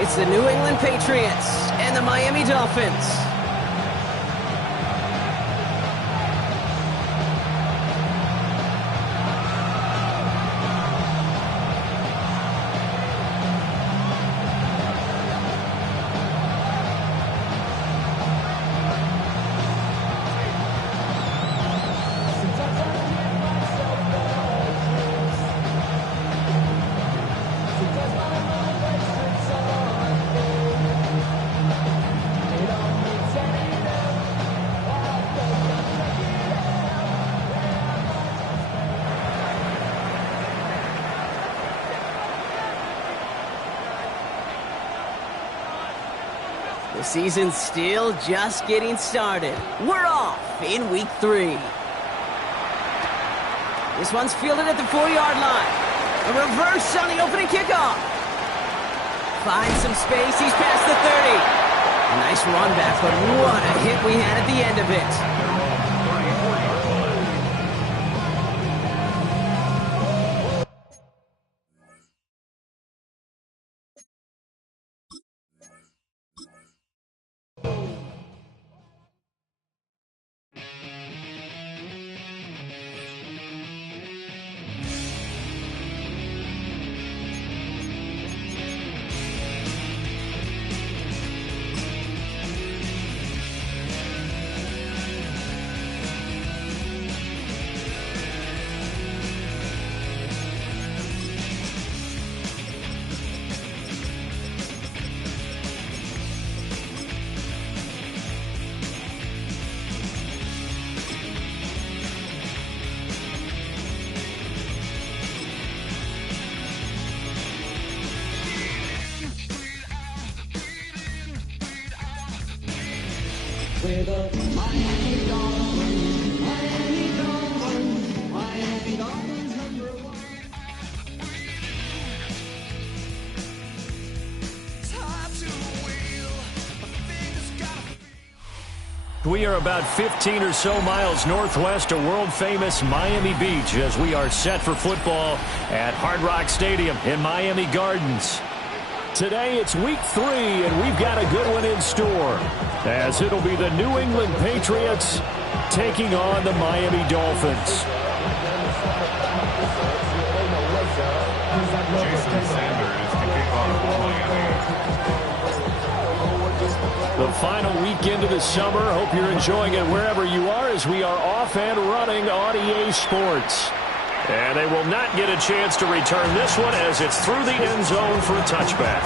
It's the New England Patriots and the Miami Dolphins. The season's still just getting started. We're off in week 3. This one's fielded at the 4-yard line. A reverse on the opening kickoff. Finds some space. He's past the 30. A nice run back, but what a hit we had at the end of it. We're the Miami Dolphins, Miami Dolphins, Miami Dolphins #1. Time to wheel, my fingers gotta feel. We are about 15 or so miles northwest of world-famous Miami Beach as we are set for football at Hard Rock Stadium in Miami Gardens. Today it's week 3, and we've got a good one in store, as it'll be the New England Patriots taking on the Miami Dolphins. The final weekend of the summer. Hope you're enjoying it wherever you are, as we are off and running on EA Sports. And they will not get a chance to return this one, as it's through the end zone for a touchback.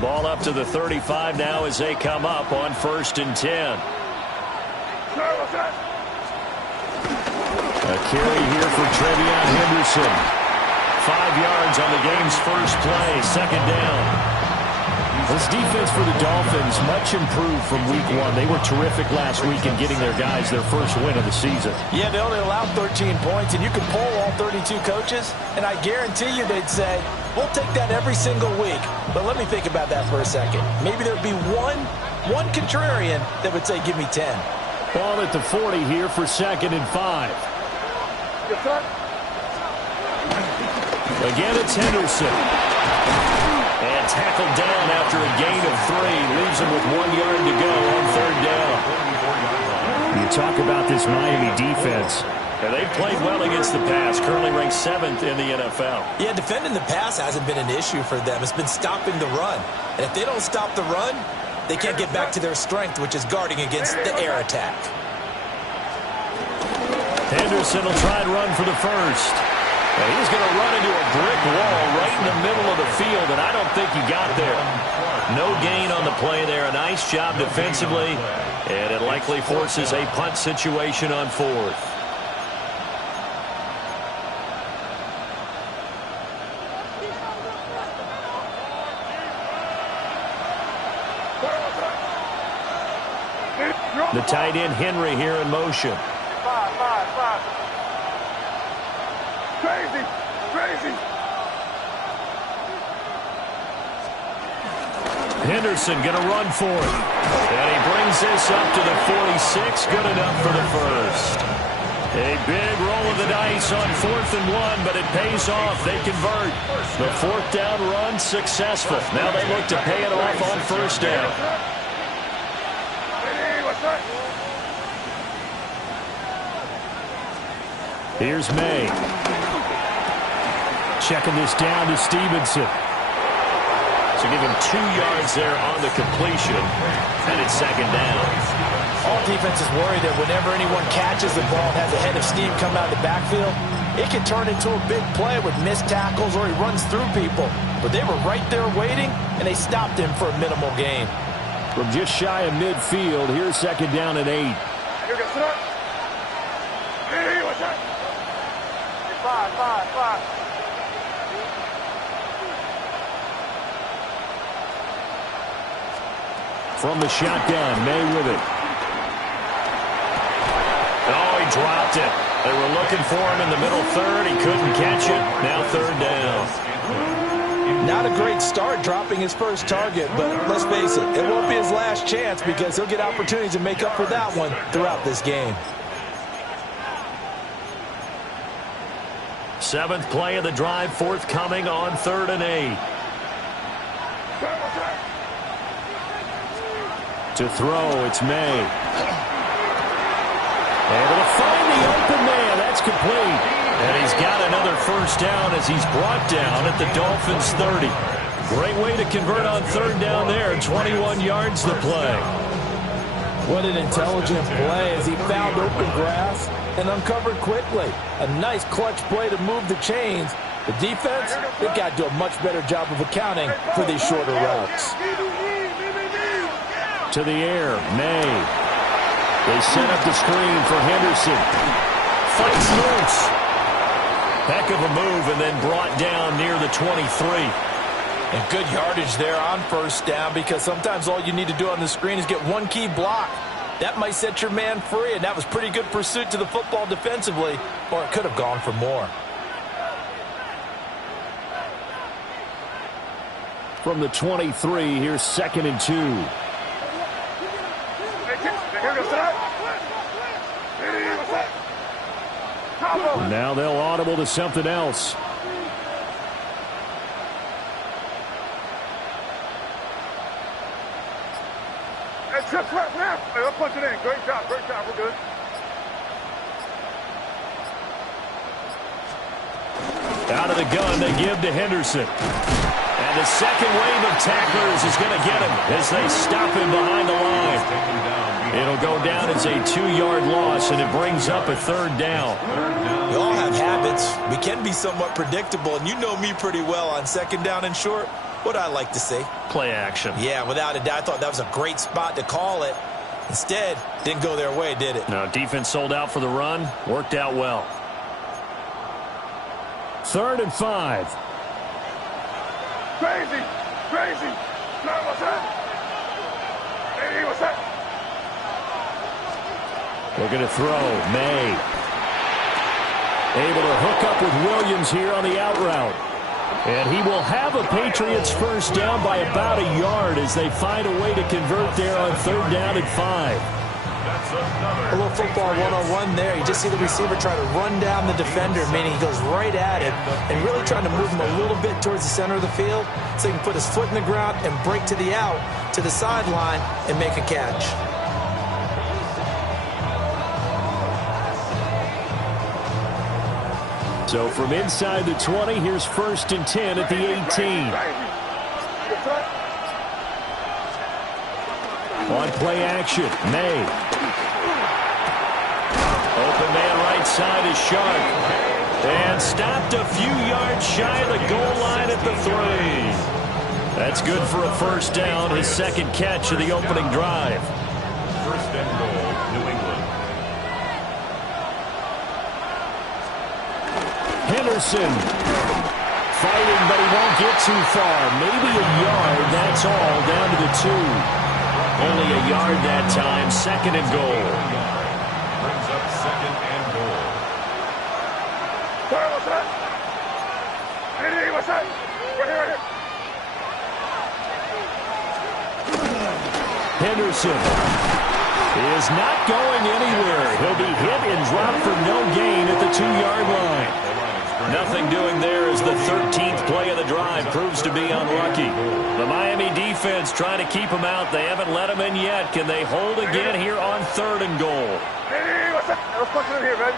Ball up to the 35 now as they come up on 1st and 10. A carry here for Trevion Henderson. 5 yards on the game's first play, 2nd down. This defense for the Dolphins, much improved from week 1. They were terrific last week in getting their guys their first win of the season. Yeah, they only allowed 13 points, and you could poll all 32 coaches, and I guarantee you they'd say, we'll take that every single week. But let me think about that for a second. Maybe there'd be one contrarian that would say, give me 10. Ball at the 40 here for 2nd and 5. Again, it's Henderson. And tackled down after a gain of 3. Leaves him with 1 yard to go on 3rd down. You talk about this Miami defense. And they've played well against the pass, currently ranked 7th in the NFL. Yeah, defending the pass hasn't been an issue for them. It's been stopping the run. And if they don't stop the run, they can't get back to their strength, which is guarding against the air attack. Henderson will try and run for the first. And he's going to run into a brick wall right in the middle of the field, and I don't think he got there. No gain on the play there. A nice job defensively, and it likely forces a punt situation on 4th. The tight end Henry here in motion. Crazy. Henderson going to run for it. And he brings this up to the 46. Good enough for the first. A big roll of the dice on 4th and 1, but it pays off. They convert. The 4th down run successful. Now they look to pay it off on 1st down. Here's May. Checking this down to Stevenson. So give him 2 yards there on the completion. And it's 2nd down. All defenses worry that whenever anyone catches the ball and has a head of steam come out of the backfield, it can turn into a big play with missed tackles or he runs through people. But they were right there waiting, and they stopped him for a minimal gain. From just shy of midfield, here's 2nd down and 8. From the shotgun, May with it. Oh, he dropped it. They were looking for him in the middle third. He couldn't catch it. Now 3rd down. Not a great start dropping his first target, but let's face it, it won't be his last chance because he'll get opportunities to make up for that one throughout this game. 7th play of the drive, forthcoming on 3rd and 8. To throw, it's May. Able to find the open man. That's complete. And he's got another 1st down as he's brought down at the Dolphins' 30. Great way to convert on 3rd down there. 21 yards the play. What an intelligent play as he found open grass and uncovered quickly. A nice clutch play to move the chains. The defense, they've got to do a much better job of accounting for these shorter routes. To the air, May. They set up the screen for Henderson. Fights loose. Heck of a move and then brought down near the 23. And good yardage there on 1st down because sometimes all you need to do on the screen is get one key block. That might set your man free, and that was pretty good pursuit to the football defensively, or it could have gone for more. From the 23, here's 2nd and 2. Now they'll audible to something else. Let's punch it in. Great job, we're good. Out of the gun, they give to Henderson. And the second wave of tacklers is going to get him as they stop him behind the line. It'll go down as a 2-yard loss, and it brings up a 3rd down. We all have habits. We can be somewhat predictable, and you know me pretty well on 2nd down and short. What I like to say? Play action. Yeah, without a doubt. I thought that was a great spot to call it. Instead, didn't go their way, did it? No, defense sold out for the run. Worked out well. 3rd and 5. Crazy. No, what's that? Hey, what's that? Looking to throw. May. Able to hook up with Williams here on the out route. And he will have a Patriots 1st down by about a yard as they find a way to convert there on 3rd down and 5. A little football 101 there. You just see the receiver try to run down the defender, meaning he goes right at him and really trying to move him a little bit towards the center of the field so he can put his foot in the ground and break to the out, to the sideline, and make a catch. So from inside the 20, here's 1st and 10 at the 18. On play action, May. Open man right side is Sharp. And stopped a few yards shy of the goal line at the 3. That's good for a 1st down, his 2nd catch of the opening drive. 1st and goal, New England. Henderson fighting, but he won't get too far. Maybe a yard, that's all, down to the 2. Only a yard that time, 2nd and goal. Brings up 2nd and goal. What's that? Hey, what's that? Right here. Henderson is not going anywhere. He'll be hit and dropped for no gain at the 2-yard line. Nothing doing there as the 13th play of the drive proves to be unlucky. The Miami defense trying to keep him out. They haven't let him in yet. Can they hold again here on 3rd and goal? Hey, what's up? Let's push it in here, man.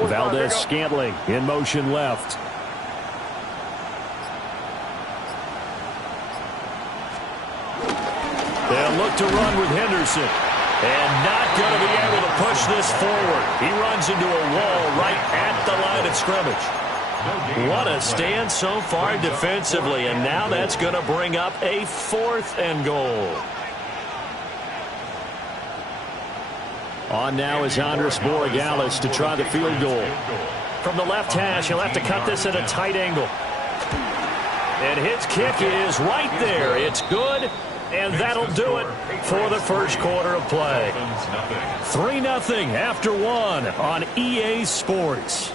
Valdez-Scantling in motion left. They'll look to run with Henderson. And not going to be able to push this forward. He runs into a wall right at the line of scrimmage. What a stand so far defensively. And now that's going to bring up a 4th and goal. On now is Andres Borregales to try the field goal. From the left hash, he'll have to cut this at a tight angle. And his kick is right there. It's good, and that'll do it for the first quarter of play. 3-0 after 1 on EA Sports.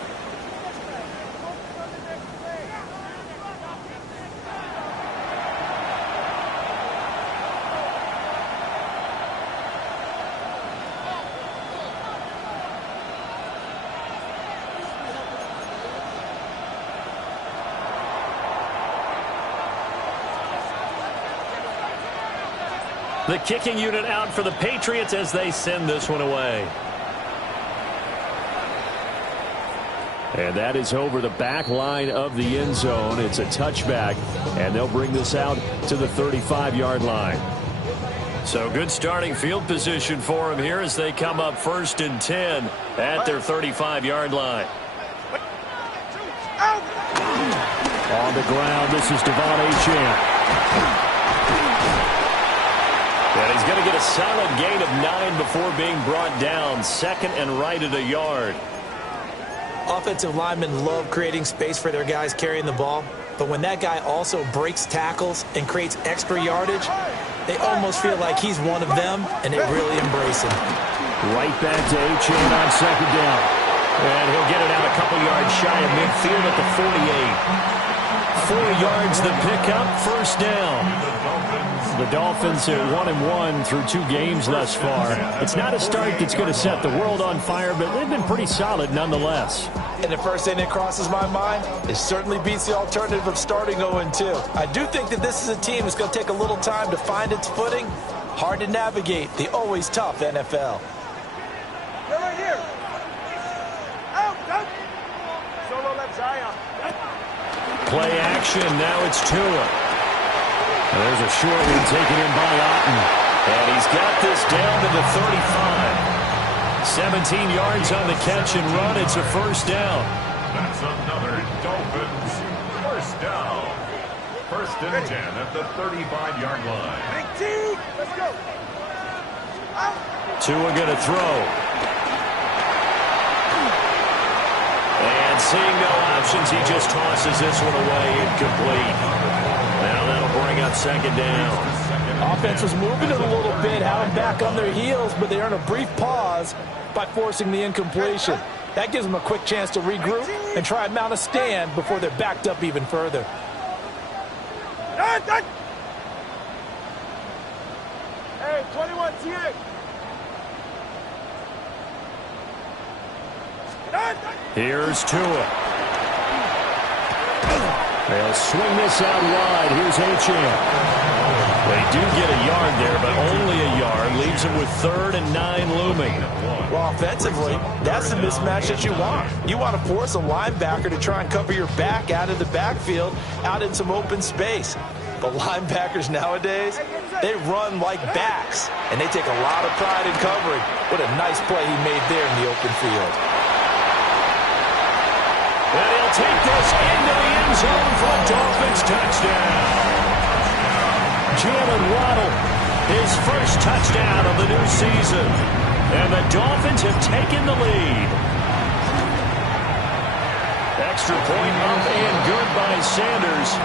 The kicking unit out for the Patriots as they send this one away. And that is over the back line of the end zone. It's a touchback, and they'll bring this out to the 35-yard line. So good starting field position for them here as they come up 1st and 10 at their 35-yard line. On the ground, this is Devon Achane. And he's going to get a solid gain of 9 before being brought down. 2nd and right at a yard. Offensive linemen love creating space for their guys carrying the ball. But when that guy also breaks tackles and creates extra yardage, they almost feel like he's one of them, and they really embrace him. Right back to Achane on 2nd down. And he'll get it out a couple yards shy of midfield at the 48. 4 yards the pickup, 1st down. The Dolphins are 1-1 through 2 games thus far. It's not a start that's going to set the world on fire, but they've been pretty solid nonetheless. And the first thing that crosses my mind, it certainly beats the alternative of starting 0-2. I do think that this is a team that's going to take a little time to find its footing. Hard to navigate the always tough NFL. They're right here. Out. Solo left Zion. Play action. Now it's Tua. There's a short one taken in by Otten. And he's got this down to the 35. 17 yards on the catch and run. It's a 1st down. That's another Dolphins 1st down. 1st and 10 at the 35-yard line. Big T. Let's go. Tua going to throw. And seeing no options, he just tosses this one away incomplete. Now that'll bring up 2nd down. Offense was moving it a little bit, had them back on their heels, but they earn a brief pause by forcing the incompletion. That gives them a quick chance to regroup and try and mount a stand before they're backed up even further. Hey, 21 TA. Here's Tua. They'll swing this out wide. Here's Achane. They do get a yard there, but only a yard. Leaves them with 3rd and 9 looming. Well, offensively, that's the mismatch that you want. You want to force a linebacker to try and cover your back out of the backfield, out in some open space. But linebackers nowadays, they run like backs, and they take a lot of pride in covering. What a nice play he made there in the open field. And he'll take this into the end zone for a Dolphins touchdown. Jalen Waddle, his first touchdown of the new season. And the Dolphins have taken the lead. Extra point up and good by Sanders.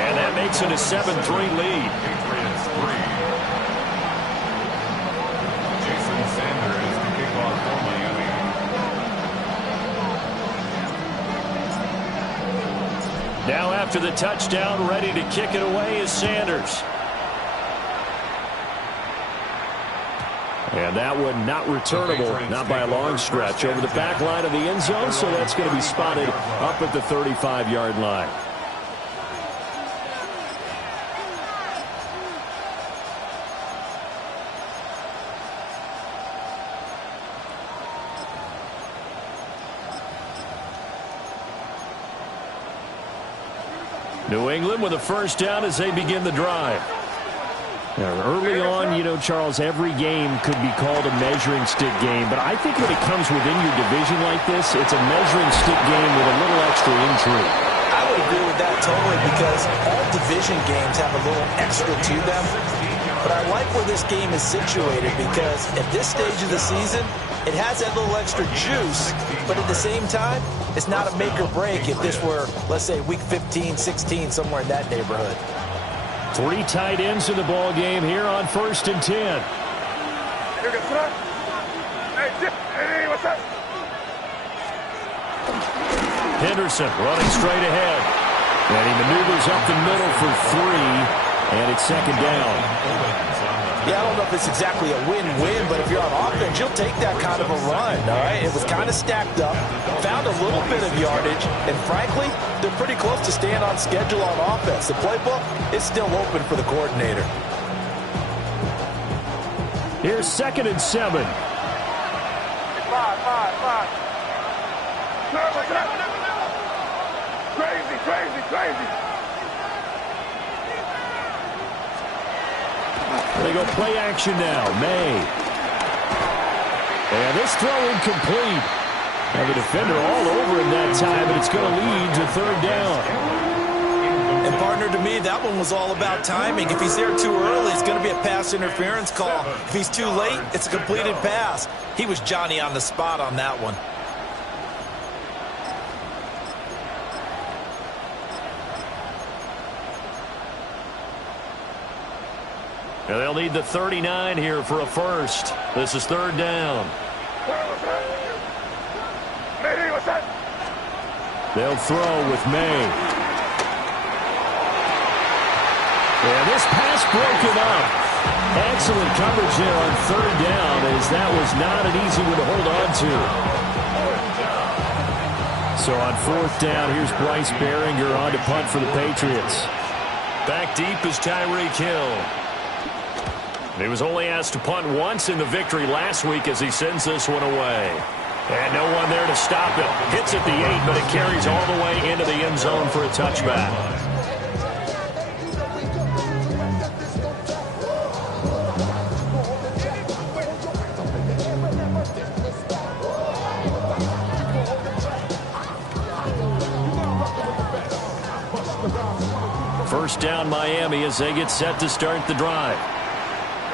And that makes it a 7-3 lead. Patriots 3. Jason Sanders to kick off for Miami. after the touchdown. Ready to kick it away is Sanders. And that one not returnable, not by a long stretch, over the back line of the end zone, so that's going to be spotted up at the 35-yard line. New England with a first down as they begin the drive. Now, early on, you know, Charles, every game could be called a measuring stick game, but I think when it comes within your division like this, it's a measuring stick game with a little extra intrigue. I would agree with that totally, because all division games have a little extra to them. But I like where this game is situated, because at this stage of the season, it has that little extra juice, but at the same time, it's not a make or break if this were, let's say, week 15, 16, somewhere in that neighborhood. 3 tight ends in the ball game here on 1st and 10. Henderson running straight ahead. And he maneuvers up the middle for 3, and it's 2nd down. Yeah, I don't know if it's exactly a win-win, but if you're on offense, you'll take that kind of a run, all right? It was kind of stacked up, found a little bit of yardage, and frankly, they're pretty close to staying on schedule on offense. The playbook is still open for the coordinator. Here's 2nd and 7. Crazy. They go play action now. May. And this throw incomplete. And the defender all over him that time, and it's going to lead to 3rd down. And partner, to me, that one was all about timing. If he's there too early, it's going to be a pass interference call. If he's too late, it's a completed pass. He was Johnny on the spot on that one. And they'll need the 39 here for a first. This is 3rd down. They'll throw with May. And this pass broken up. Excellent coverage there on 3rd down, as that was not an easy one to hold on to. So on 4th down, here's Bryce Behringer on to punt for the Patriots. Back deep is Tyreek Hill. He was only asked to punt once in the victory last week as he sends this one away. And no one there to stop it. Hits at the 8, but it carries all the way into the end zone for a touchback. First down Miami as they get set to start the drive.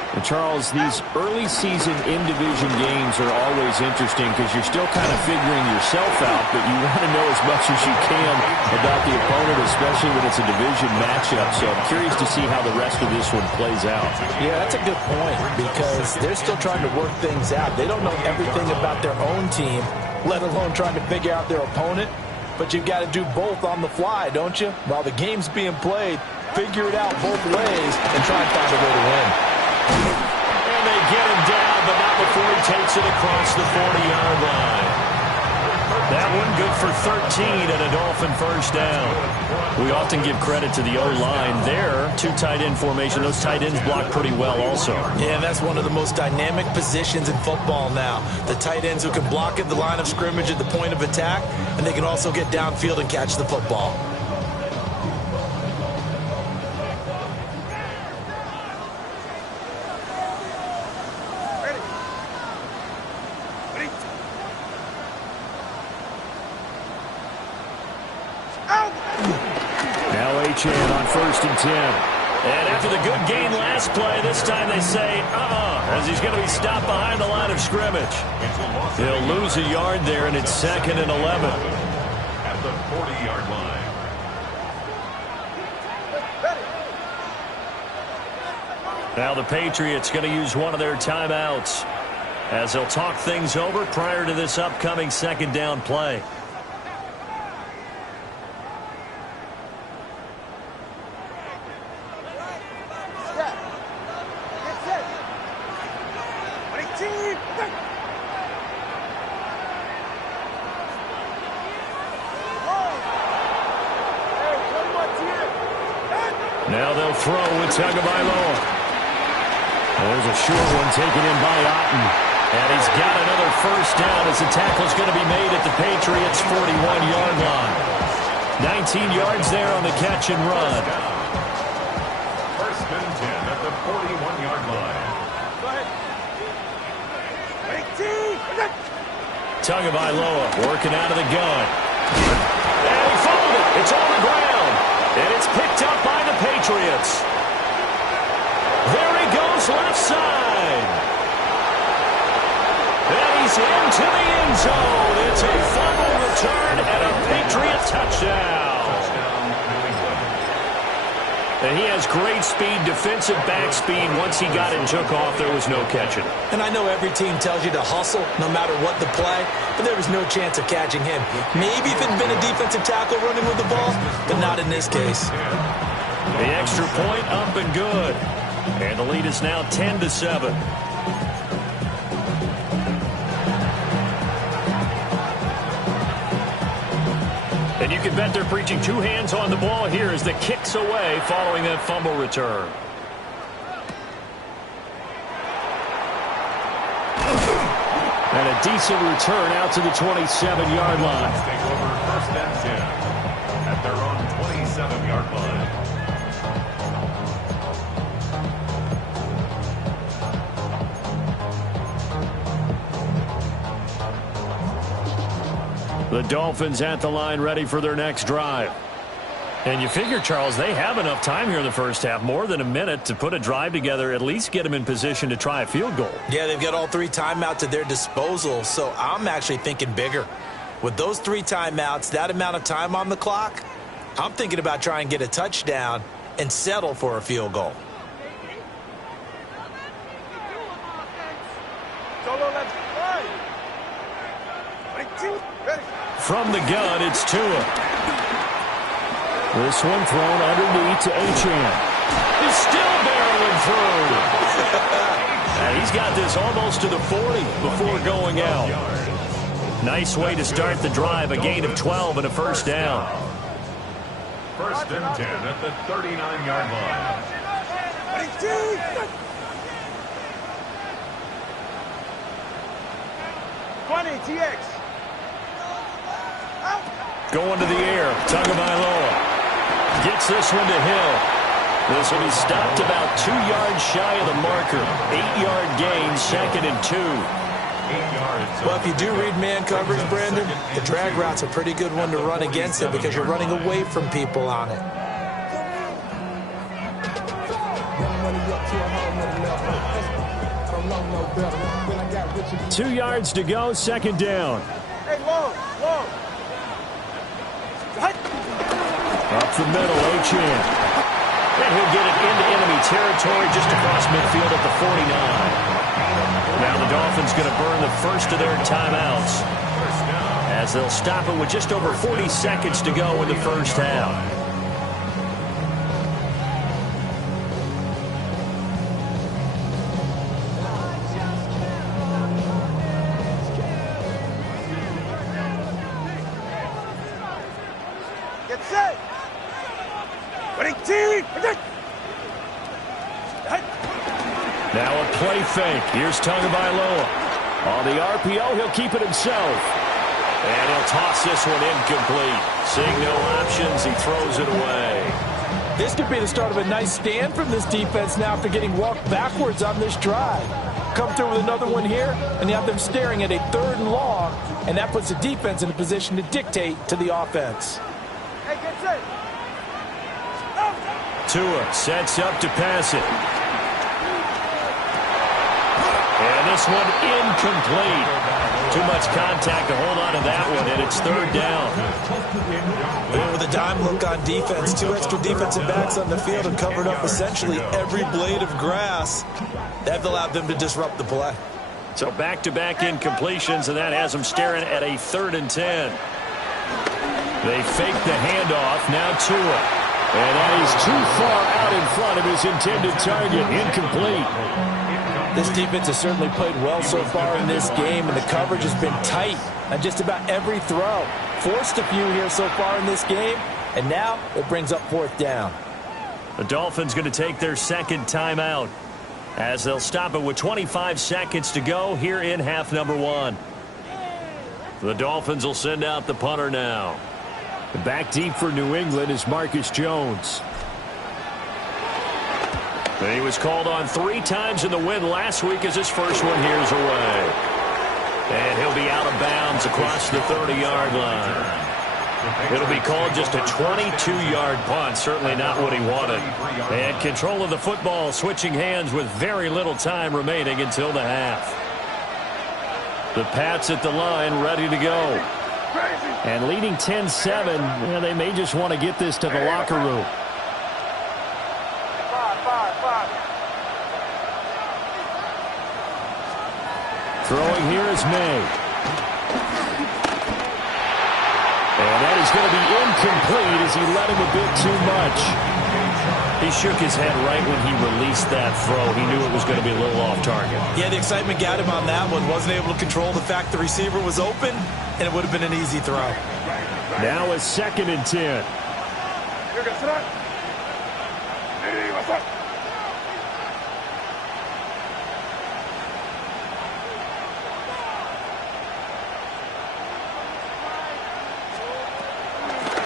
And Charles, these early season in-division games are always interesting because you're still kind of figuring yourself out, but you want to know as much as you can about the opponent, especially when it's a division matchup. So I'm curious to see how the rest of this one plays out. Yeah, that's a good point, because they're still trying to work things out. They don't know everything about their own team, let alone trying to figure out their opponent. But you've got to do both on the fly, don't you? While the game's being played, figure it out both ways and try and find a way to win. And they get him down, but not before he takes it across the 40-yard line. That one good for 13 and a Dolphin first down. We often give credit to the O-line there. 2 tight end formation. Those tight ends block pretty well also. Yeah, and that's one of the most dynamic positions in football now. The tight ends who can block at the line of scrimmage at the point of attack, and they can also get downfield and catch the football. Chan on 1st and 10. And after the good gain last play, this time they say, as he's going to be stopped behind the line of scrimmage. He'll lose a yard there, and it's 2nd and 11. At the 40-yard line. Now the Patriots going to use one of their timeouts as they'll talk things over prior to this upcoming 2nd down play. Now they'll throw with Tagovailoa. There's a short one taken in by Otten. And he's got another first down as the tackle's going to be made at the Patriots' 41-yard line. 19 yards there on the catch and run. First and 10 at the 41-yard line. Tagovailoa working out of the gun. And he fumbled it. It's on the ground. And it's picked up by the Patriots. There he goes left side. And he's into the end zone. It's a fumble return and a Patriot touchdown. And he has great speed, defensive back speed. Once he got it and took off, there was no catching. And I know every team tells you to hustle no matter what the play, but there was no chance of catching him. Maybe if it had been a defensive tackle running with the ball, but not in this case. The extra point up and good. And the lead is now 10-7. And you can bet they're preaching two hands on the ball here as the kick's away following that fumble return. And a decent return out to the 27-yard line. Take over first and 10 at their own 27-yard line. The Dolphins at the line ready for their next drive. And you figure, Charles, they have enough time here in the first half, more than a minute, to put a drive together, at least get them in position to try a field goal. Yeah, they've got all three timeouts at their disposal, so I'm actually thinking bigger. With those three timeouts, that amount of time on the clock, I'm thinking about trying to get a touchdown and settle for a field goal. From the gun, it's Tua. This one thrown underneath to Achane. He's still barreling through. And he's got this almost to the 40 before going out. Nice way to start the drive, a gain of 12 and a first down. First and 10 at the 39-yard line. Going to the air, Tagovailoa gets this one to Hill. This one is stopped about 2 yards shy of the marker. 8-yard gain, second and 2. 8 yards. Well, if you do read man coverage, Brandon, the drag route's a pretty good one to run against it because you're running away from people on it. Two yards to go, second down. Up the middle, Achane. And he'll get it into enemy territory just across midfield at the 49. Now the Dolphins going to burn the first of their timeouts as they'll stop it with just over 40 seconds to go in the first half. Get set. Now a play fake. Here's Tagovailoa. On the RPO, he'll keep it himself. And he'll toss this one incomplete. Seeing no options, he throws it away. This could be the start of a nice stand from this defense now after getting walked backwards on this drive. Come through with another one here, and you have them staring at a 3rd and long, and that puts the defense in a position to dictate to the offense. Hey, get set. Tua sets up to pass it. And this one incomplete. Too much contact to hold on to that one, and it's 3rd down. Well, with a dime look on defense, 2 extra defensive backs on the field and covered up essentially every blade of grass. That allowed them to disrupt the play. So back-to-back incompletions, and that has them staring at a 3rd and 10. They fake the handoff. Now Tua. And that is too far out in front of his intended target. Incomplete. This defense has certainly played well so far in this game, and the coverage has been tight on just about every throw. Forced a few here so far in this game, and now it brings up 4th down. The Dolphins going to take their second timeout as they'll stop it with 25 seconds to go here in half number 1. The Dolphins will send out the punter now. Back deep for New England is Marcus Jones. He was called on 3 times in the win last week as his first one here's away. And he'll be out of bounds across the 30-yard line. It'll be called just a 22-yard punt. Certainly not what he wanted. And control of the football switching hands with very little time remaining until the half. The Pats at the line ready to go. And leading 10-7, they may just want to get this to the locker room. Throwing here is May. And that is going to be incomplete as he let him a bit too much. He shook his head right when he released that throw. He knew it was going to be a little off target. Yeah, the excitement got him on that one. Wasn't able to control the fact the receiver was open, and it would have been an easy throw. Now a 2nd and 10.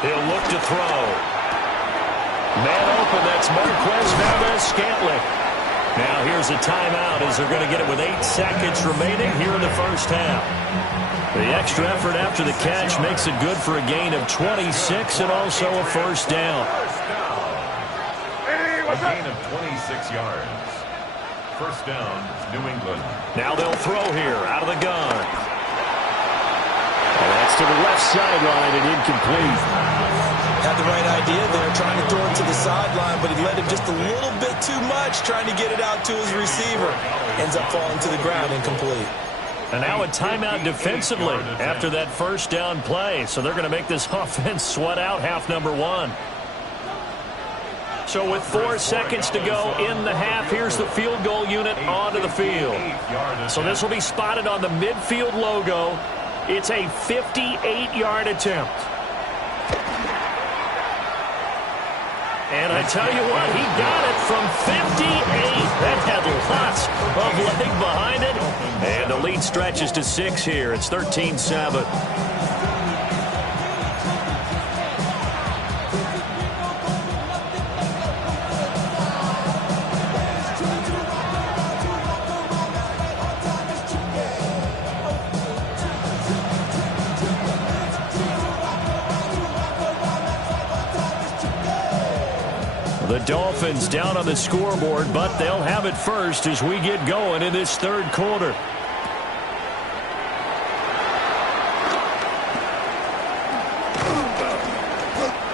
He'll look to throw. Man open, that's Marquez Valdez-Scantling. Now here's a timeout as they're going to get it with 8 seconds remaining here in the first half. The extra effort after the catch makes it good for a gain of 26 and also a first down. A gain of 26 yards. First down, New England. Now they'll throw here out of the gun. And that's to the left sideline and incomplete. Had the right idea there, trying to throw it to the sideline, but he let him just a little bit too much, trying to get it out to his receiver. Ends up falling to the ground, incomplete. And now a timeout defensively after that first down play. So they're going to make this offense sweat out half number 1. So with 4 seconds to go in the half, here's the field goal unit onto the field. So this will be spotted on the midfield logo. It's a 58-yard attempt. And I tell you what, he got it from 58. That had lots of leg behind it. And the lead stretches to 6 here. It's 13-7. The Dolphins down on the scoreboard, but they'll have it first as we get going in this third quarter.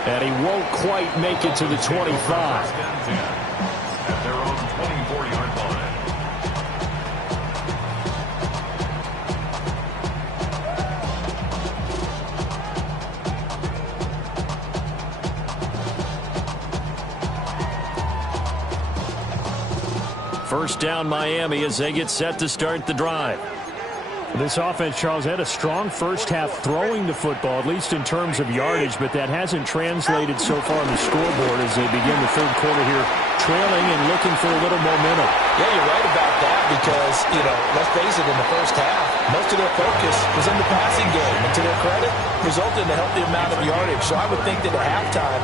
And he won't quite make it to the 25. At their own 24-yard line. First down Miami as they get set to start the drive. This offense, Charles, had a strong first half throwing the football, at least in terms of yardage, but that hasn't translated so far on the scoreboard as they begin the third quarter here, trailing and looking for a little momentum. Yeah, you're right about that because, let's face it, in the first half, most of their focus was in the passing game. And to their credit, resulted in a healthy amount of yardage. So I would think that at halftime,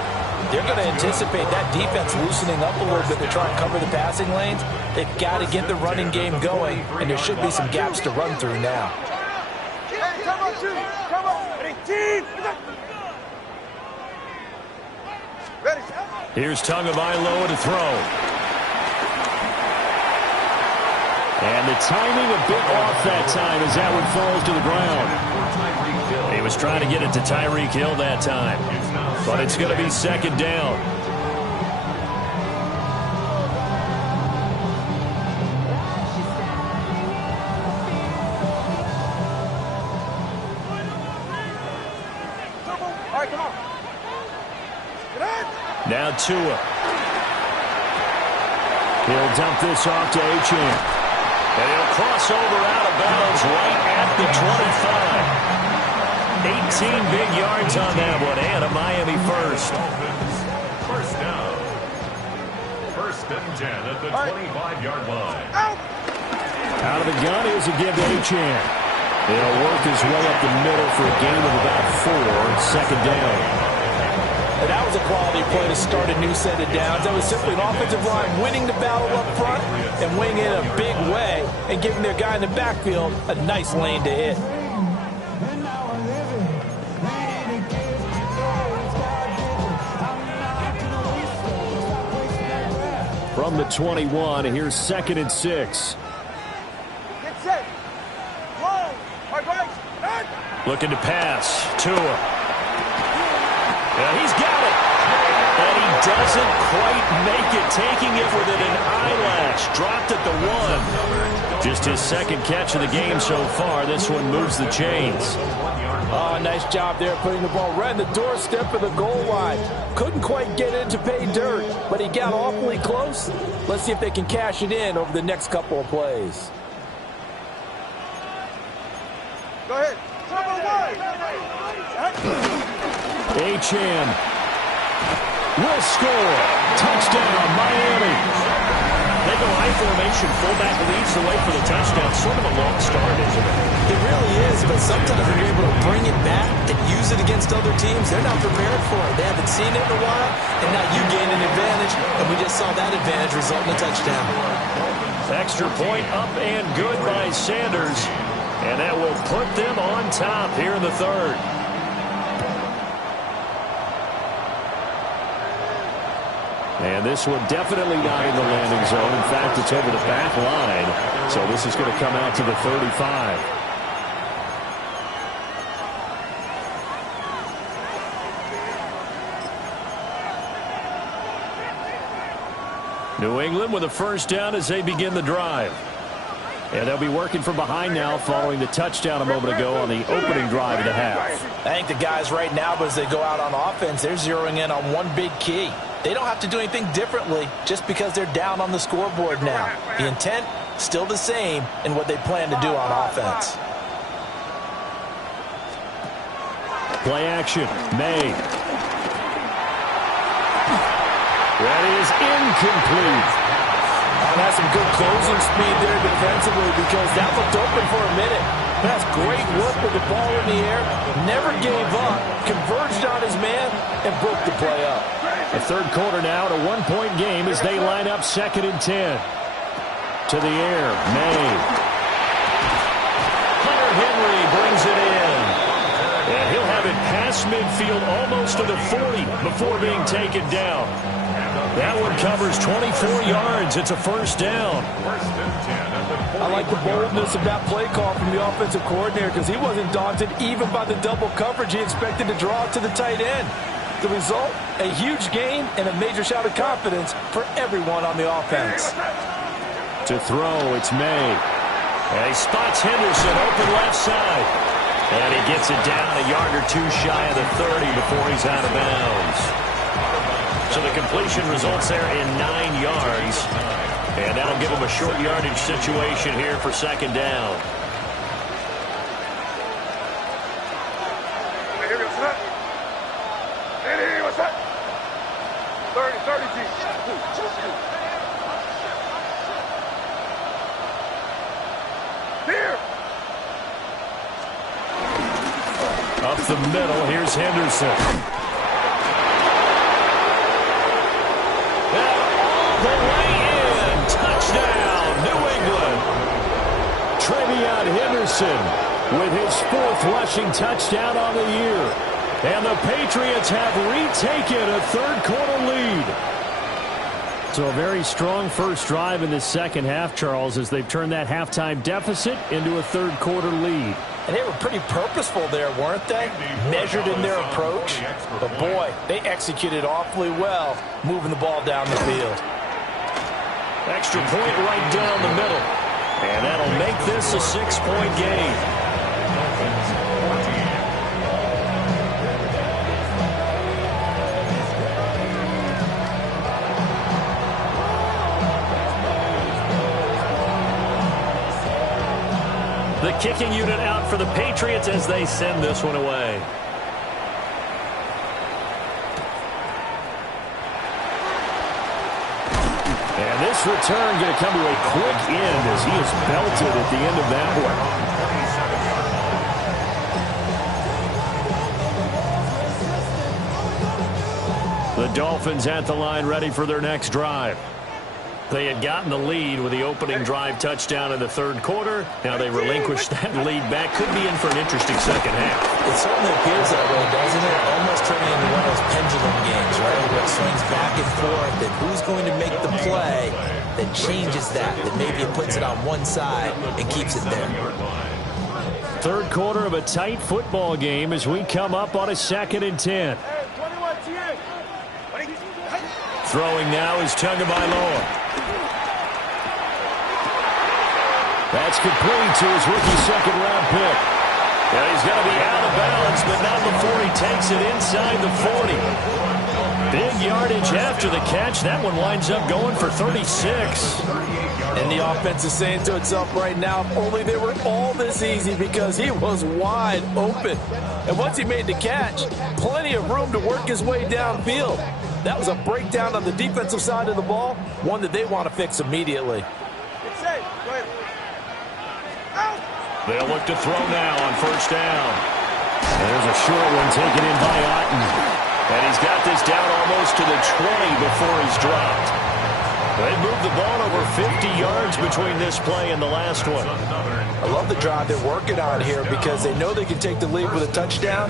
they're going to anticipate that defense loosening up a little bit to try and cover the passing lanes. They've got to get the running game going, and there should be some gaps to run through now. Hey, come on, two. Come on. Ready, team. Ready. Here's Tagovailoa to throw. And the timing a bit off that time as that one falls to the ground. He was trying to get it to Tyreek Hill that time, but it's going to be second down. All right, come on. Now Tua. He'll dump this off to Achane. And he'll cross over out of bounds right at the 25. 18 big yards on that one, and a Miami first. First down. First and 10 at the 25-yard line. Out of the gun, here's a give to Achane. He'll work his way up the middle for a gain of about 4, second down. And that was a quality play to start a new set of downs. That was simply an offensive line winning the battle up front and winning it in a big way and giving their guy in the backfield a nice lane to hit. From the 21, here's 2nd and 6. Get set. Roll. Right. Looking to pass. Tua. And he's got it. And he doesn't quite make it, taking it within an eyelash. Dropped at the 1. Just his second catch of the game so far. This one moves the chains. Oh, nice job there putting the ball right in the doorstep of the goal line. Couldn't quite get in to pay dirt, but he got awfully close. Let's see if they can cash it in over the next couple of plays. Go ahead. Achane will score. Touchdown, Miami. They go high formation. Fullback leads the way for the touchdown. Sort of a long start, isn't it? It really is, but sometimes when you're able to bring it back and use it against other teams, they're not prepared for it. They haven't seen it in a while, and now you gain an advantage, and we just saw that advantage result in a touchdown. Extra point up and good by Sanders, and that will put them on top here in the third. And this one definitely not in the landing zone. In fact, it's over the back line. So this is going to come out to the 35. New England with a first down as they begin the drive. And they'll be working from behind now following the touchdown a moment ago on the opening drive of the half. I think the guys right now, as they go out on offense, they're zeroing in on one big key. They don't have to do anything differently just because they're down on the scoreboard now. The intent, still the same in what they plan to do on offense. Play action. May. That is incomplete. That's some good closing speed there defensively because that looked open for a minute. That's great work with the ball in the air. Never gave up. Converged on his man and broke the play up. The third quarter now at a one-point game as they line up 2nd and 10. To the air. May. Hunter Henry brings it in. And he'll have it past midfield almost to the 40 before being taken down. That one covers 24 yards. It's a first down. I like the boldness of that play call from the offensive coordinator because he wasn't daunted even by the double coverage he expected to draw to the tight end. The result, a huge gain and a major shot of confidence for everyone on the offense. To throw, it's May. And he spots Henderson open left side. And he gets it down a yard or two shy of the 30 before he's out of bounds. So the completion results there in 9 yards. And that'll give him a short yardage situation here for second down. What's that? 30 G. Here. Up the middle, here's Henderson. The way in. Touchdown, New England. Trevion Henderson with his 4th rushing touchdown on the year. And the Patriots have retaken a third-quarter lead. So a very strong first drive in the second half, Charles, as they've turned that halftime deficit into a third-quarter lead. And they were pretty purposeful there, weren't they? Measured in their approach. But, boy, they executed awfully well moving the ball down the field. Extra point right down the middle. And that'll make this a 6-point game. The kicking unit out for the Patriots as they send this one away. And this return going to come to a quick end as he is belted at the end of that one. The Dolphins at the line ready for their next drive. They had gotten the lead with the opening drive touchdown in the third quarter. Now they relinquished that lead back. Could be in for an interesting second half. It certainly appears that way, doesn't it? Almost turning into one of those pendulum games, right? Where it swings back and forth, and who's going to make the play that changes that maybe it puts it on one side and keeps it there. Third quarter of a tight football game as we come up on a 2nd and 10. Throwing now is Tagovailoa. That's complete to his rookie second-round pick. Yeah, he's going to be out of bounds, but not before he takes it inside the 40. Big yardage after the catch. That one winds up going for 36. And the offense is saying to itself right now, if only they were all this easy, because he was wide open. And once he made the catch, plenty of room to work his way downfield. That was a breakdown on the defensive side of the ball, one that they want to fix immediately. They'll look to throw now on first down. There's a short one taken in by Otten. And he's got this down almost to the 20 before he's dropped. They've moved the ball over 50 yards between this play and the last one. I love the drive they're working on here because they know they can take the lead with a touchdown.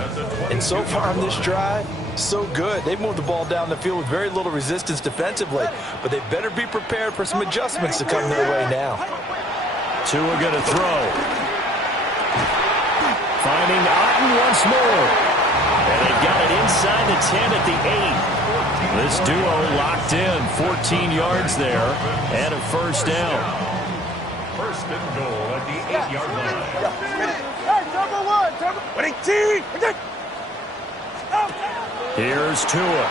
And so far on this drive, so good. They've moved the ball down the field with very little resistance defensively. But they better be prepared for some adjustments to come their way now. Tua going to throw. Finding Otten once more. And they got it inside the 10 at the 8. This duo locked in. 14 yards there and a first down. First and goal at the 8-yard line. Here's Tua.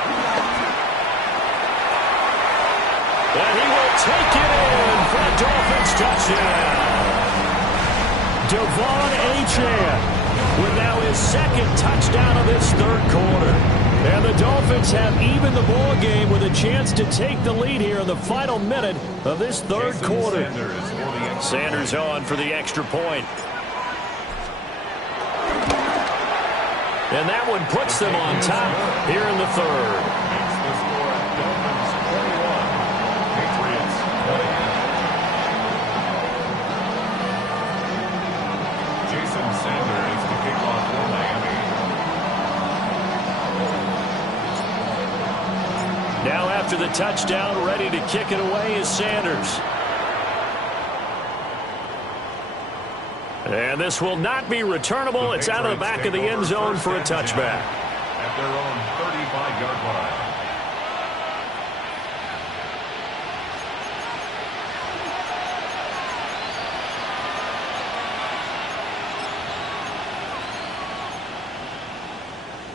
And he will take it in for a Dolphins touchdown. Devon Achane with now his second touchdown of this third quarter. And the Dolphins have evened the ball game with a chance to take the lead here in the final minute of this third quarter. Sanders on for the extra point. And that one puts them on top here in the third. Now after the touchdown, ready to kick it away is Sanders. And this will not be returnable. It's out of the back of the end zone for a touchback. At their own 35-yard line.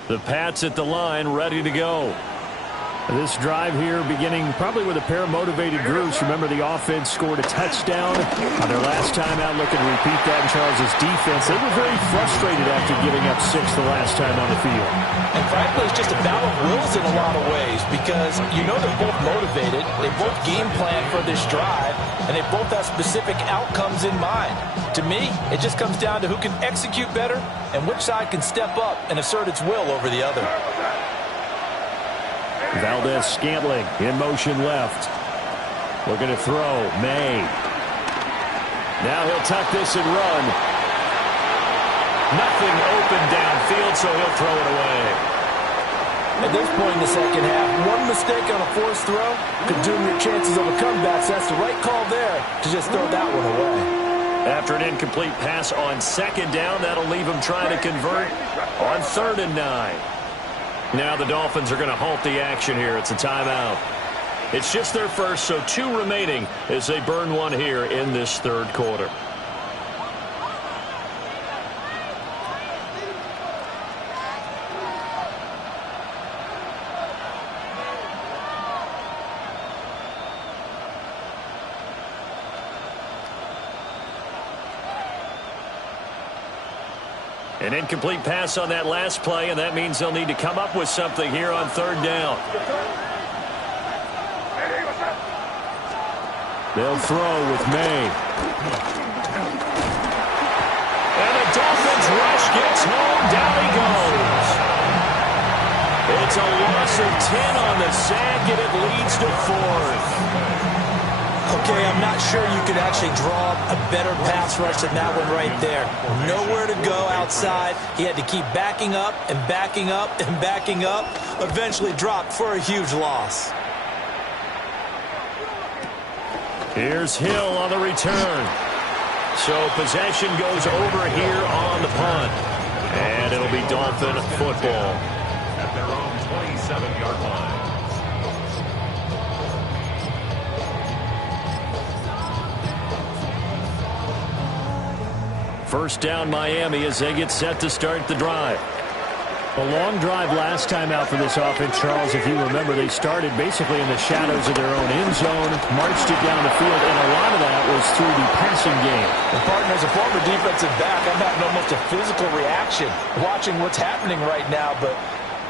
The Pats at the line, ready to go. This drive here beginning probably with a pair of motivated groups. Remember, the offense scored a touchdown on their last time out. Looking to repeat that in Charles' defense. They were very frustrated after giving up 6 the last time on the field. And frankly, it's just a battle of wills in a lot of ways because you know they're both motivated. They both game plan for this drive, and they both have specific outcomes in mind. To me, it just comes down to who can execute better and which side can step up and assert its will over the other. Valdez-Scantling in motion left. Looking to throw. May. Now he'll tuck this and run. Nothing open downfield, so he'll throw it away. At this point in the second half, one mistake on a forced throw could doom your chances of a comeback. So that's the right call there to just throw that one away. After an incomplete pass on second down, that'll leave him trying to convert on 3rd and 9. Now the Dolphins are going to halt the action here. It's a timeout. It's just their first, so 2 remaining as they burn one here in this third quarter. An incomplete pass on that last play, and that means they'll need to come up with something here on third down. They'll throw with May. And the Dolphins rush gets home. Down he goes. It's a loss of 10 on the sack, and it leads to 4th. Okay, I'm not sure you could actually draw a better pass rush than that one right there. Nowhere to go outside. He had to keep backing up and backing up and backing up. Eventually dropped for a huge loss. Here's Hill on the return. So possession goes over here on the punt. And it'll be Dolphin football. At their own 27-yard line. First down Miami as they get set to start the drive. A long drive last time out for this offense, Charles. If you remember, they started basically in the shadows of their own end zone, marched it down the field, and a lot of that was through the passing game. And partner, as a former defensive back, I'm having almost a physical reaction watching what's happening right now. But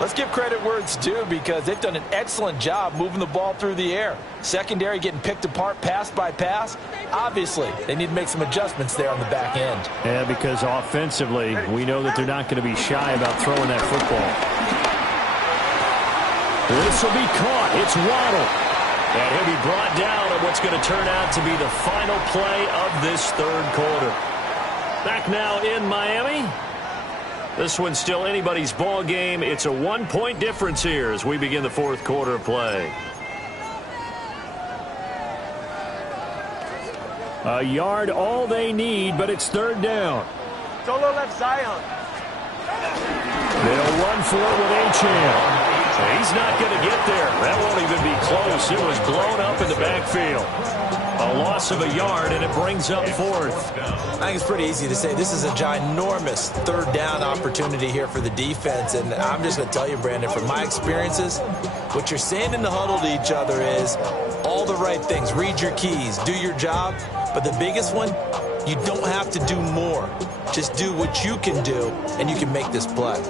let's give credit where it's due because they've done an excellent job moving the ball through the air. Secondary getting picked apart pass by pass. Obviously, they need to make some adjustments there on the back end. Yeah, because offensively, we know that they're not going to be shy about throwing that football. This will be caught. It's Waddle. And he'll be brought down on what's going to turn out to be the final play of this third quarter. Back now in Miami. This one's still anybody's ball game. It's a 1-point difference here as we begin the fourth quarter of play. A yard all they need, but it's third down. Solo left Zion. They'll run for it with Achane. He's not going to get there. That won't even be close. It was blown up in the backfield. A loss of a yard, and it brings up 4th. I think it's pretty easy to say this is a ginormous third down opportunity here for the defense. And I'm just going to tell you, Brandon, from my experiences, what you're saying in the huddle to each other is all the right things. Read your keys. Do your job. But the biggest one, you don't have to do more. Just do what you can do, and you can make this play.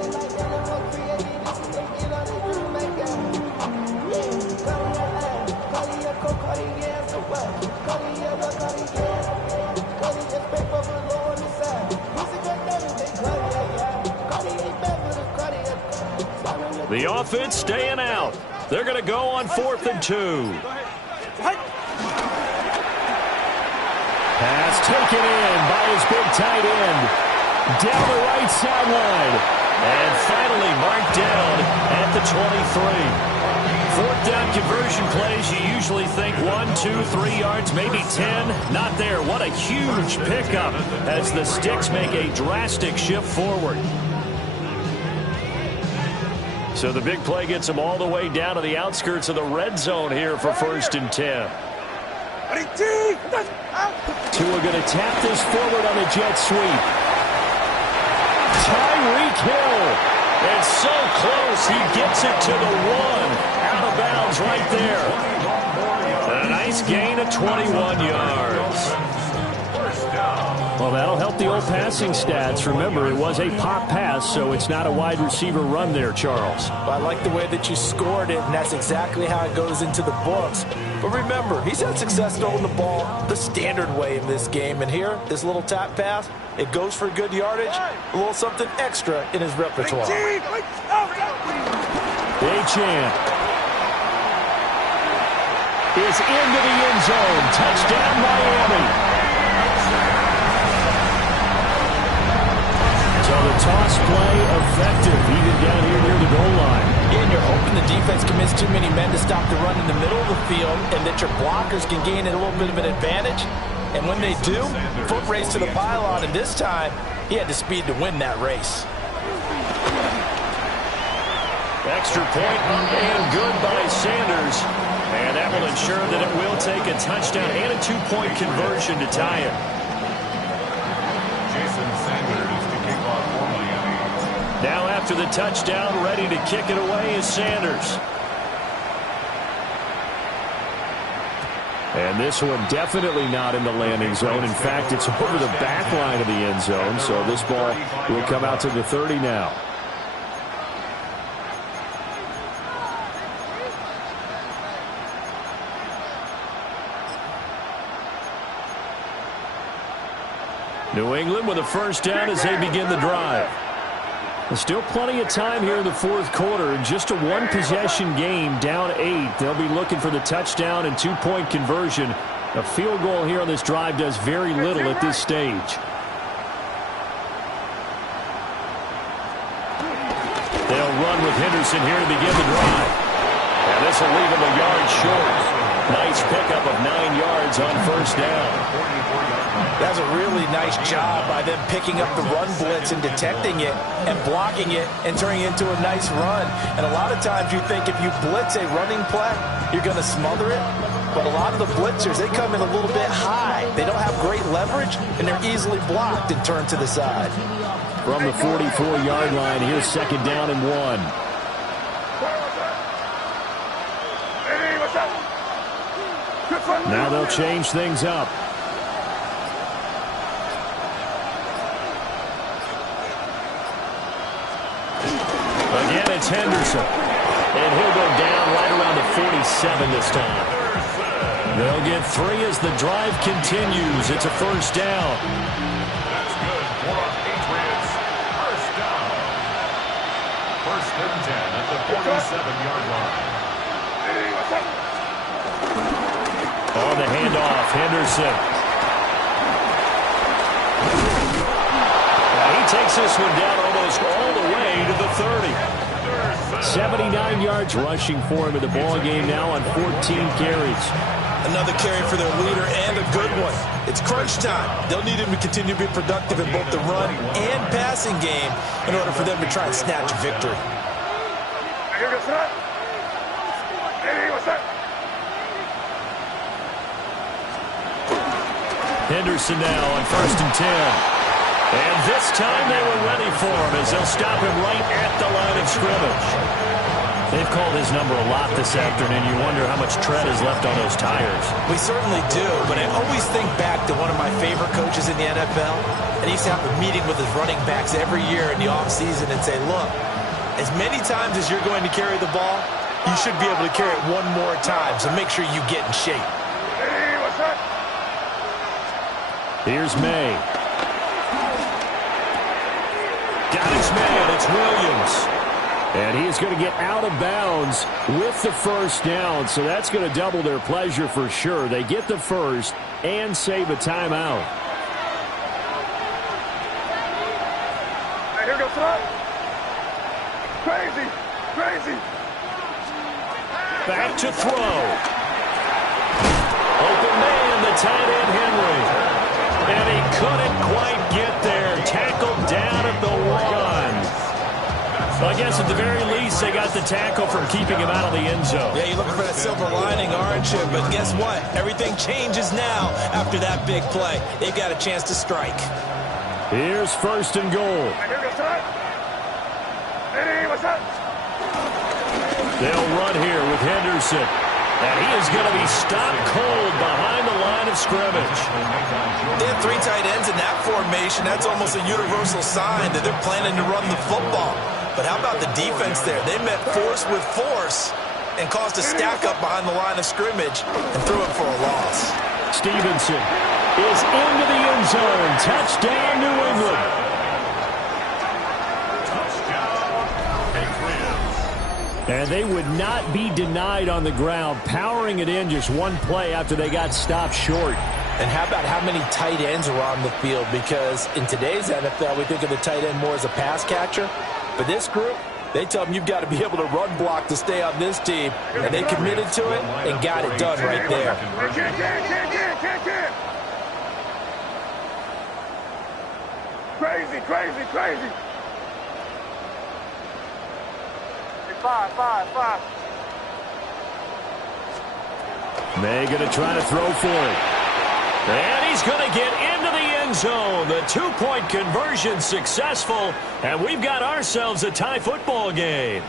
The offense staying out. They're going to go on 4th and 2. Pass taken in by his big tight end. Down the right sideline. And finally marked down at the 23. 4th down conversion plays, you usually think 1, 2, 3 yards, maybe 10. Not there. What a huge pickup as the Sticks make a drastic shift forward. So the big play gets them all the way down to the outskirts of the red zone here for 1st and 10. Tua going to tap this forward on a jet sweep. Tyreek Hill. And so close, he gets it to the 1. Out of bounds right there. And a nice gain of 21 yards. Well, that'll help the old passing stats. Remember, it was a pop pass, so it's not a wide receiver run there, Charles. Well, I like the way that you scored it, and that's exactly how it goes into the books. But remember, he's had success throwing the ball the standard way in this game. And here, this little tap pass, it goes for good yardage, a little something extra in his repertoire. Achane is into the end zone. Touchdown, Miami. So the toss play effective, even down here near the goal line. And you're hoping the defense commits too many men to stop the run in the middle of the field and that your blockers can gain a little bit of an advantage. And when they do, foot race to the pylon, and this time, he had the speed to win that race. Extra point and good by Sanders. And that will ensure that it will take a touchdown and a 2-point conversion to tie it. Now after the touchdown, ready to kick it away is Sanders. And this one definitely not in the landing zone. In fact, it's over the back line of the end zone. So this ball will come out to the 30 now. New England with a first down as they begin the drive. There's still plenty of time here in the fourth quarter. In just a one-possession game, down 8. They'll be looking for the touchdown and two-point conversion. A field goal here on this drive does very little at this stage. They'll run with Henderson here to begin the drive. And this will leave him a yard short. Nice pickup of 9 yards on first down. That's a really nice job by them picking up the run blitz and detecting it and blocking it and turning it into a nice run. And a lot of times you think if you blitz a running play, you're going to smother it. But a lot of the blitzers, they come in a little bit high. They don't have great leverage, and they're easily blocked and turned to the side. From the 44-yard line, here's second down and 1. Now they'll change things up. Again, it's Henderson. And he'll go down right around the 47 this time. They'll get 3 as the drive continues. It's a first down. That's good for a Patriots. First down. First and 10 at the 47-yard line. On the handoff, Henderson. He takes this one down almost all the way to the 30. 79 yards rushing for him in the ball game now on 14 carries. Another carry for their leader and a good one. It's crunch time. They'll need him to continue to be productive in both the run and passing game in order for them to try and snatch victory. Henderson now on first and 10. And this time they were ready for him as they'll stop him right at the line of scrimmage. They've called his number a lot this afternoon. You wonder how much tread is left on those tires. We certainly do, but I always think back to one of my favorite coaches in the NFL. And he used to have a meeting with his running backs every year in the offseason and say, look, as many times as you're going to carry the ball, you should be able to carry it one more time, so make sure you get in shape. Here's May. Got his man. It's Williams. And he's going to get out of bounds with the first down. So that's going to double their pleasure for sure. They get the first and save a timeout. Here goes Trump. Crazy. Back to throw. Open man, the tight end Henry. And he couldn't quite get there. Tackled down at the 1. Well, I guess at the very least, they got the tackle from keeping him out of the end zone. Yeah, you're looking for that silver lining, aren't you? But guess what? Everything changes now after that big play. They've got a chance to strike. Here's first and goal. They'll run here with Henderson. And he is going to be stopped cold behind the line of scrimmage. They have 3 tight ends in that formation. That's almost a universal sign that they're planning to run the football. But how about the defense there? They met force with force and caused a stack up behind the line of scrimmage and threw it for a loss. Stevenson is into the end zone. Touchdown, New England. And they would not be denied on the ground, powering it in just one play after they got stopped short. And how about how many tight ends are on the field? Because in today's NFL, we think of the tight end more as a pass catcher. But this group, they tell them you've got to be able to run block to stay on this team. And they committed to it and got it done right there. Crazy. 5. May going to try to throw for it. And he's going to get into the end zone. The 2-point conversion successful. And we've got ourselves a tie football game.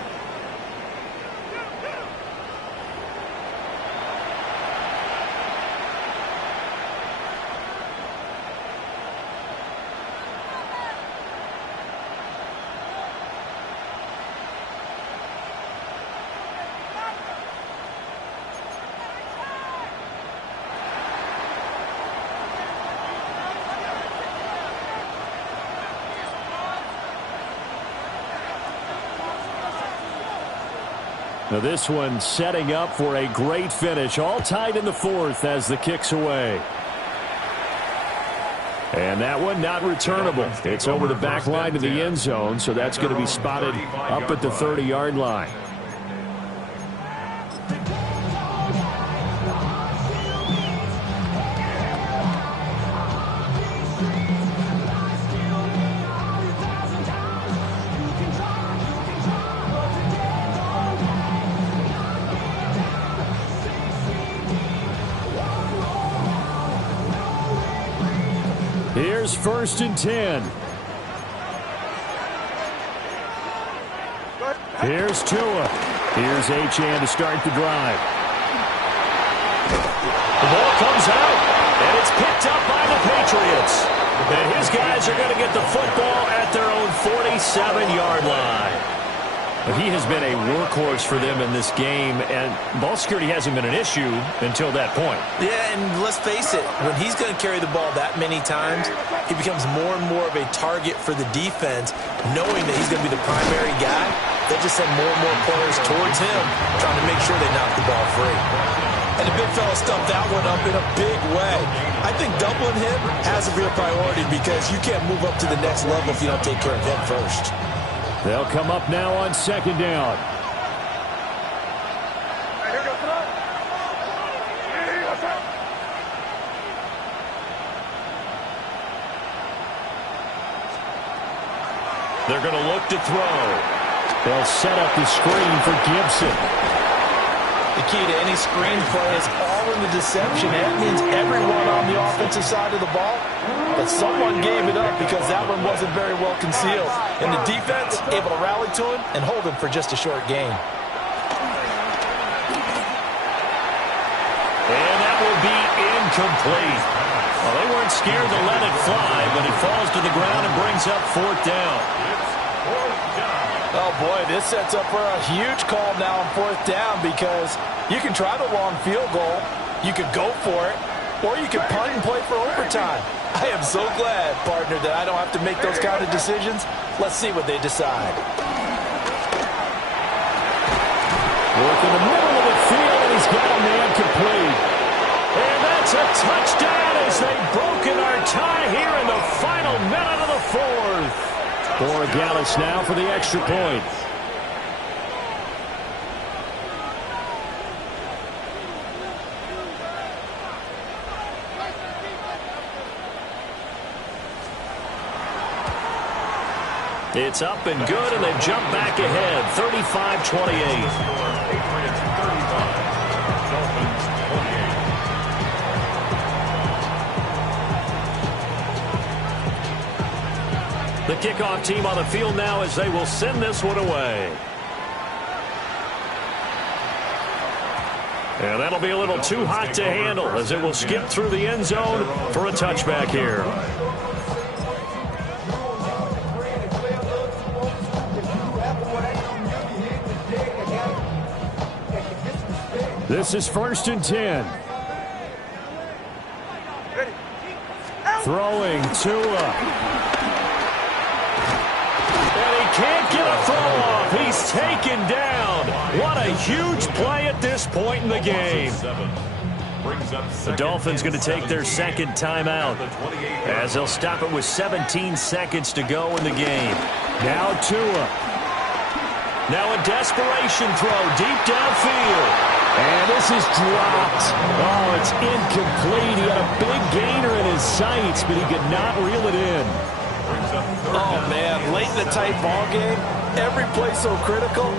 Now this one setting up for a great finish. All tied in the fourth as the kick's away. And that one not returnable. It's over the back line to the end zone, so that's going to be spotted up at the 30-yard line. Here's 1st and 10. Here's Tua. Here's Achane to start the drive. The ball comes out, and it's picked up by the Patriots. And his guys are going to get the football at their own 47-yard line. He has been a workhorse for them in this game, and ball security hasn't been an issue until that point. Yeah, and let's face it, when he's going to carry the ball that many times, he becomes more and more of a target for the defense, knowing that he's going to be the primary guy. They just send more and more players towards him, trying to make sure they knock the ball free. And the big fella stuffed that one up in a big way. I think doubling him has to be a priority because you can't move up to the next level if you don't take care of him first. They'll come up now on 2nd down. They're going to look to throw. They'll set up the screen for Gibson. The key to any screen play is all in the deception. That means everyone on the offensive side of the ball, but someone gave it up because that one wasn't very well concealed. And the defense able to rally to him and hold him for just a short gain. And that will be incomplete. Well, they weren't scared to let it fly, but it falls to the ground and brings up 4th down. Oh, boy, this sets up for a huge call now on 4th down because you can try the long field goal, you could go for it, or you can punt and play for overtime. I am so glad, partner, that I don't have to make those kind of decisions. Let's see what they decide. Work in the middle of the field, and he's got a man complete. And that's a touchdown as they've broken our tie here in the final minute of the 4th. Borregales now for the extra point. It's up and good, and they've jumped back ahead, 35-28. Patriots 35, Dolphins 28. The kickoff team on the field now as they will send this one away. And that'll be a little too hot to handle as it will skip through the end zone for a touchback here. This is 1st and 10. Throwing Tua. And he can't get a throw off. He's taken down. What a huge play at this point in the game. The Dolphins going to take their 2nd timeout as they'll stop it with 17 seconds to go in the game. Now Tua. Now a desperation throw deep downfield. And this is dropped. Oh, it's incomplete. He had a big gainer in his sights, but he could not reel it in. Oh, man, late in the tight ball game, every play so critical,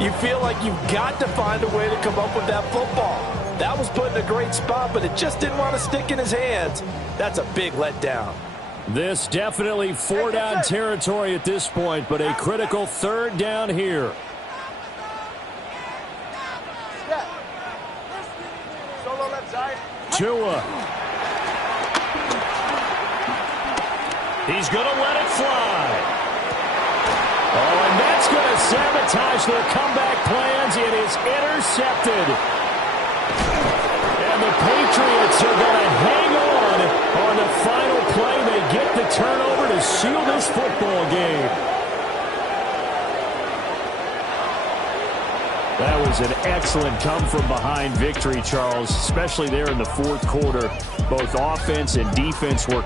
you feel like you've got to find a way to come up with that football. That was put in a great spot, but it just didn't want to stick in his hands. That's a big letdown. This definitely 4-down territory at this point, but a critical 3rd down here. Tua. He's going to let it fly. Oh, and that's going to sabotage their comeback plans. It is intercepted. And the Patriots are going to hang on the final play. They get the turnover to seal this football game. That was an excellent come-from-behind victory, Charles, especially there in the fourth quarter. Both offense and defense were